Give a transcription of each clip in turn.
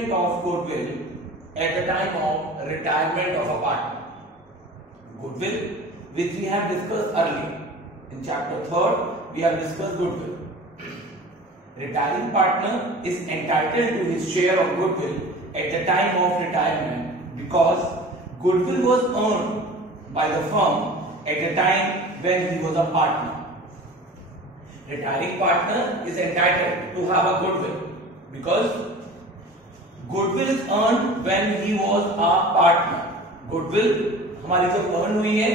treatment of goodwill at the time of retirement of a partner. Goodwill, which we have discussed earlier. In chapter 3rd, we have discussed goodwill. Retiring partner is entitled to his share of goodwill at the time of retirement because goodwill was earned by the firm at the time when he was a partner. Retiring partner is entitled to have a goodwill because goodwill is earned when he was a partner. Goodwill हमारी जब earn हुई है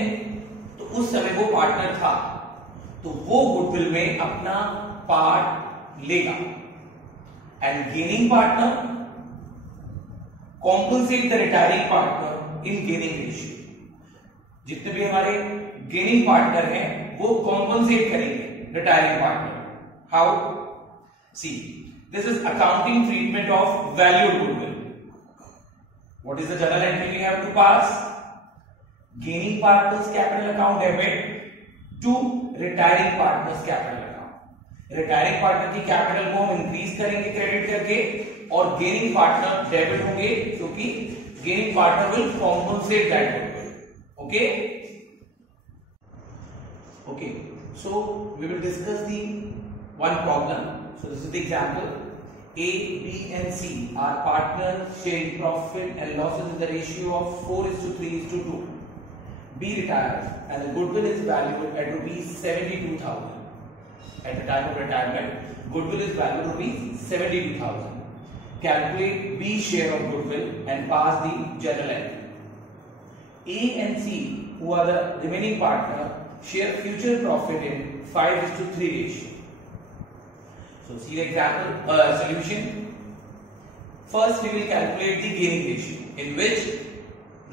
तो उस समय वो partner था, तो वो गुडविल में अपना पार्ट लेगा. And gaining partner compensate the retiring partner in gaining ratio. जितने भी हमारे गेनिंग पार्टनर हैं वो कॉम्पनसेट करेंगे retiring partner. How? See, this is accounting treatment of valued goodwill. What is the general entry we have to pass? Gaining partners capital account debit to retiring partners capital account. Retiring partner की capital को हम increase करेंगे credit करके और gaining partner debit होंगे क्योंकि gaining partner will compensate that goodwill. Okay, so we will discuss the one problem. So this is the example. A, B and C are partners sharing profit and losses in the ratio of 4:3:2. B retires and the goodwill is valued at rupees 72,000. At the time of retirement, goodwill is valued rupees 72,000. Calculate B's share of goodwill and pass the journal entry. A and C, who are the remaining partner, share future profit in 5:3 ratio. So see the example solution. First, we will calculate the gaining ratio, in which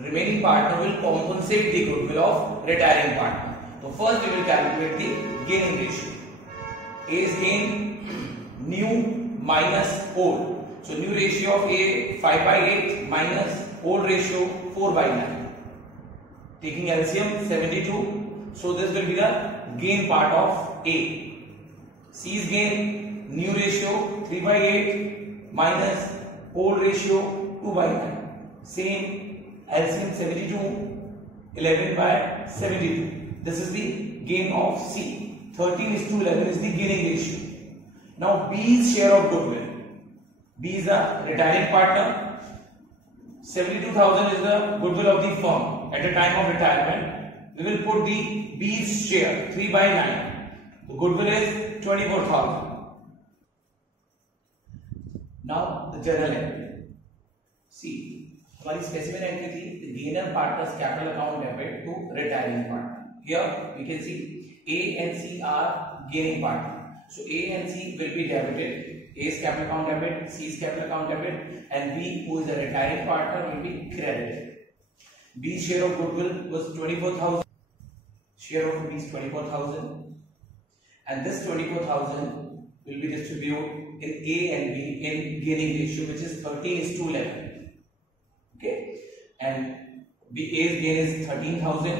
remaining partner will compensate the goodwill of retiring partner. So first we will calculate the gaining ratio. A is gain, new minus old. So new ratio of A 5/8 minus old ratio 4/9. Taking LCM 72. So this will be the gain part of A. C is gain, new ratio 3/8 minus old ratio 2/9. Same LCM 72, 11/72. This is the gain of C. 13:11 is the gaining ratio. Now B's share of goodwill. B is the retiring partner. 72,000 is the goodwill of the firm at the time of retirement. We will put the B's share 3/9. The goodwill is 24,000. Now the journal entry. See, हमारी specific entry थी the gainer partners capital account debit to retiring partner. Here we can see A and C are gaining partner. So A and C will be debited. A's capital account debit, C's capital account debit, and B, who is the retiring partner, will be credited. B's share of goodwill was 24,000. Share of rupees 24,000, and this 24,000 will be distributed in A and B in gaining ratio, which is 13:11. Okay, and A's gain is 13,000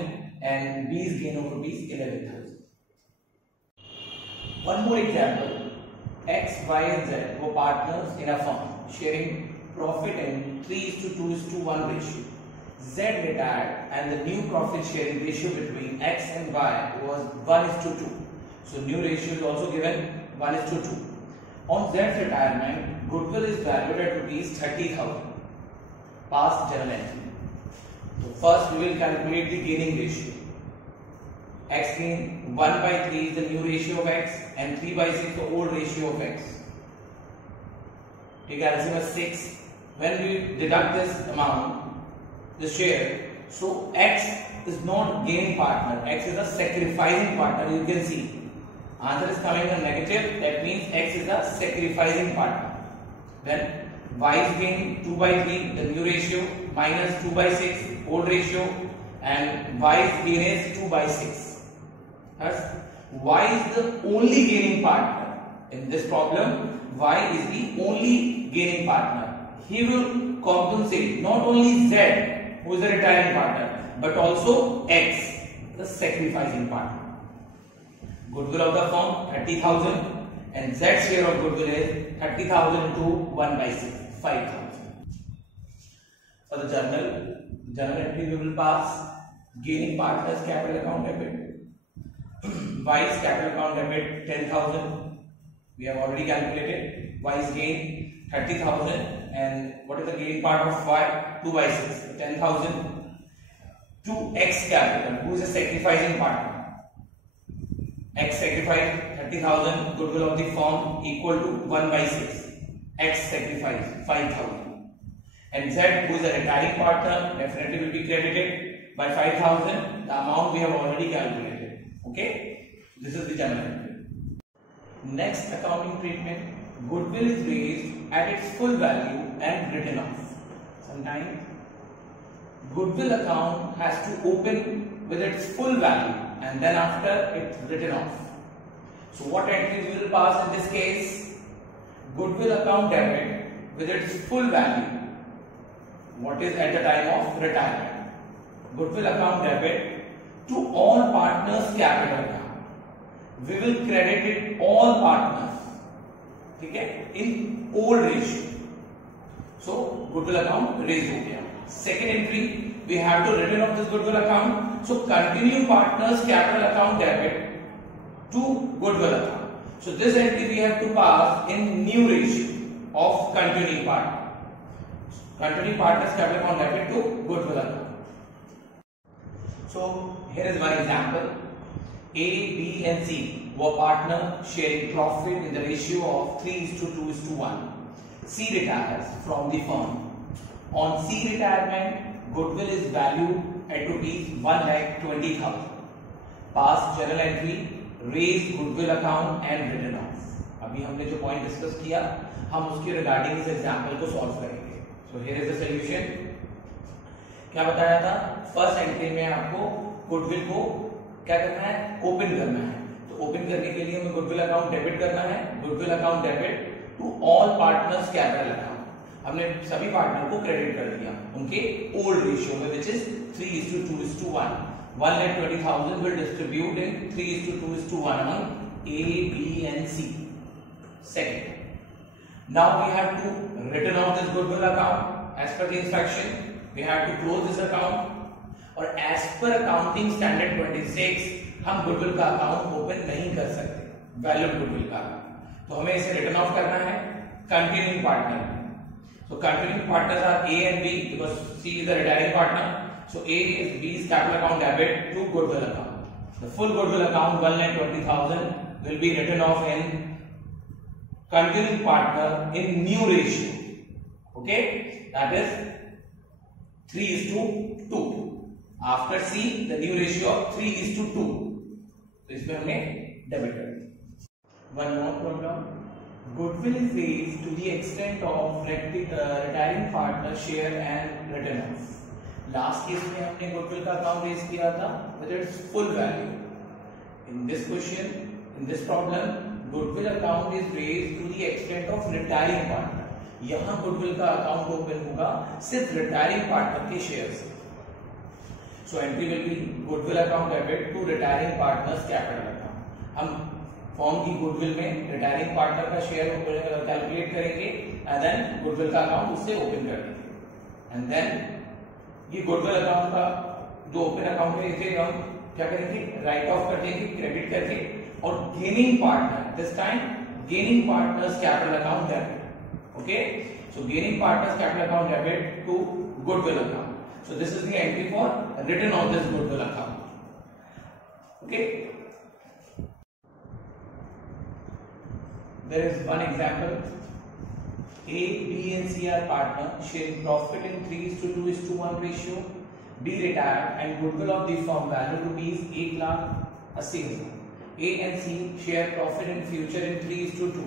and B's gain of rupees 11,000. One more example. X, Y and Z were partners in a firm sharing profit in 3:2:1 ratio. Z retired and the new profit sharing ratio between X and Y was 1:2. So new ratio is also given 1:2. On Z's retirement, goodwill is valued at rupees 30,000. Pass journal entry. So first we will calculate the gaining ratio. X gain 1/3 is the new ratio of X and 3/6 the old ratio of X. Take LCM as 6. When we deduct this amount, the share, so X is not gaining partner. X is a sacrificing partner. You can see answer is coming in negative. That means X is a sacrificing partner. Then Y is gain 2/3, the new ratio, minus 2/6, old ratio, and Y's gain is 2/6. Thus, Y is the only gaining partner. In this problem, Y is the only gaining partner. He will compensate not only Z, who is the retiring partner, but also X, the sacrificing partner. Goodwill of the firm 30,000 and Z share of goodwill is 30,000 into 1/6, 5,000. for the journal entry we will pass gaining partners capital account debit, Y's capital account debit 10,000. We have already calculated. Y's gain 30,000, and what is the gain part of Y? 2/6, 10,000. To X capital, who is a sacrificing partner. X sacrifice 30,000, goodwill of the firm equal to 1/6. X sacrifice 5,000. And Z, who is a retiring partner, definitely will be credited by 5,000. The amount we have already calculated. Okay, this is the journal entry. Next accounting treatment, goodwill is raised at its full value and written off. Sometimes goodwill account has to open with its full value and then after it's written off. So what entry we will pass in this case? Goodwill account debit with its full value. What is at the time of retirement? Goodwill account debit to all partners capital account. We will credit it all partners, okay, in old ratio. So goodwill account raised हो गया. Second entry, we have to written off this goodwill account. So continuing partners capital account debit to goodwill account. So this entry we have to pass in new ratio of continuing partner. Continuing partners capital account debit to goodwill account. So here is one example. A, B and C were partners sharing profit in the ratio of 3:2:1. C retires from the firm. On C retirement, goodwill is valued at ₹1,20,000. Pass journal entry, raise goodwill account and written off. अभी हमने जो point discuss किया, हम उसके regarding इस example को solve करेंगे. So here is the solution. क्या बताया था? फर्स्ट एंट्री में आपको गुडविल को क्या करना है? ओपन करना है. तो ओपन करने के लिए हमें गुडविल अकाउंट डेबिट करना है. Goodwill account debit to all partners capital account. हमने सभी पार्टनर को क्रेडिट कर दिया उनके ओल्ड रेशियो में, which is 3:2:1. 1,20,000 will distribute in 3:2:1 among A, B and C. Second, now we have to written off this goodwill account as per the instruction. We have to close this account. और as per accounting standard 26 हम goodwill का account open नहीं कर सकते, valued goodwill का. तो हमें इसे रिटर्न ऑफ करना है continuing partner. So continuing partners are A and B because C is the retiring partner. So A is B's capital account debit to goodwill account. The full goodwill account 1,20,000 will be written off in continuing partner in new ratio. Okay, that is 3:2. After C, the new ratio of 3:2. तो इसमें हमने debit कर दिया. One more problem. Goodwill is raised to the extent of retiring partner share and written off. Last case में हमने goodwill का account raise किया था with its full value. In this question, in this problem, goodwill account is raised to the extent of retiring partner. यहाँ goodwill का account open होगा सिर्फ retiring partner के शेयर से. So entry will be goodwill account debit to retiring partners capital account. हम form की goodwill में retiring partner का शेयर कैलकुलेट करेंगे एंड देन गुडविल का अकाउंट उससे ओपन कर देंगे. एंड देन ये गुडविल अकाउंट का जो ओपन अकाउंट है इसे हम क्या करेंगे? राइट ऑफ कर देंगे क्रेडिट करके. और gaining partner, this time gaining partners capital account debit. Okay, so gaining partners capital account debit to goodwill account. So this is the entry for written on this goodwill account. Okay. There is one example. A, B and C are partner sharing profit in 3:2:1 ratio. B retired and goodwill of the firm value ₹8,80,000. A and C share profit in future in 3:2.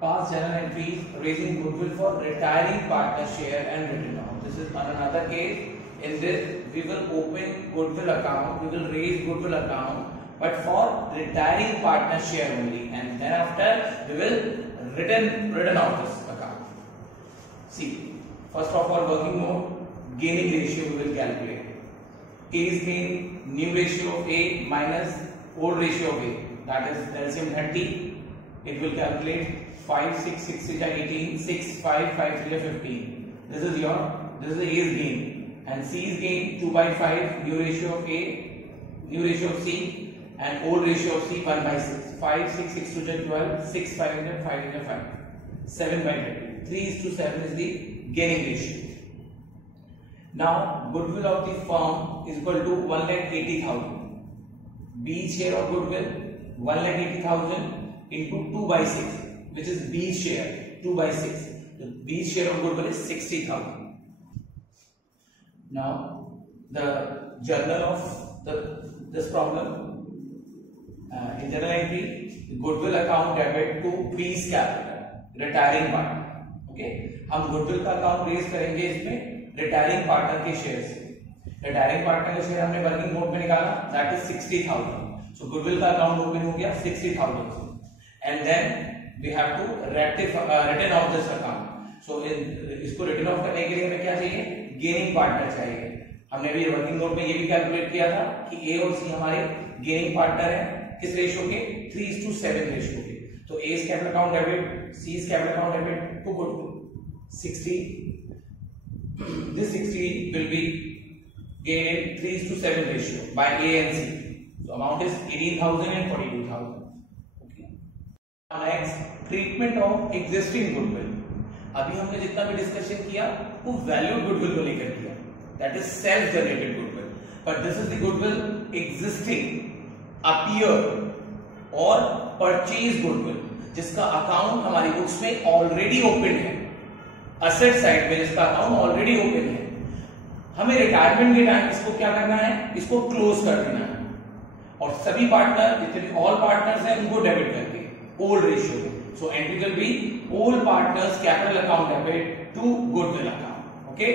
Pass journal entries raising goodwill for retiring partner share and written off. This is another case. In this, we will open goodwill account. We will raise goodwill account, but for retiring partner share only, and then after we will written off this account. See, first of all, working mode, gaining ratio we will calculate. A is gain, new ratio of A minus old ratio of A. That is LCM 30. It will calculate 5, 6, 6 is 18, 6, 5, 5, 3 is 15. This is your This is A's gain and C's gain 2/5, new ratio of A, new ratio of C, and old ratio of C 1/6. 5, 6, 6 to 12, 6, 5 into 5 into 5, 7/30. 3:7 is the gaining ratio. Now goodwill of the firm is equal to 1,80,000. B's share of goodwill 1,80,000 into 2/6, which is B's share 2/6. The B's share of goodwill is 60,000. Now the journal of this problem, in journal entry, goodwill account debit to B's capital, retiring partner. Okay, हम goodwill का account raise करेंगे इसमें retiring partner के share से. Retiring partner का share हमने working note में निकाला, दैट इज 60,000. सो गुडविल का अकाउंट ओपन हो गया 60,000 से, and then we have to written off this account. So इसको रिटर्न ऑफ करने के लिए हमें क्या चाहिए, गेनिंग पार्टनर चाहिए. हमने भी वर्किंग नोट में ये भी कैलकुलेट किया था कि ए और सी हमारे गेनिंग पार्टनर है, किस रेशियो के, 3:7 रेशियो के. तो A's capital account debit, c's capital account debit to goodwill 60. This 60 will be gained in 3:7 ratio by A and C. So amount is 18,000 and 42,000. Okay. Now next, treatment of existing goodwill. अभी हमने जितना भी discussion किया वो valued goodwill को लेकर किया, that is self generated goodwill. But this is the goodwill existing, appear or purchase goodwill, जिसका अकाउंट हमारी बुक्स में ऑलरेडी ओपन है, असेट साइड में जिसका अकाउंट ऑलरेडी ओपन है. हमें रिटायरमेंट के टाइम इसको क्या करना है, इसको क्लोज कर देना है, और सभी पार्टनर जितने भी ऑल पार्टनर्स हैं उनको डेबिट करके ओल्ड रेशियो में. So entry will be all partners capital account debit to goodwill account. Okay.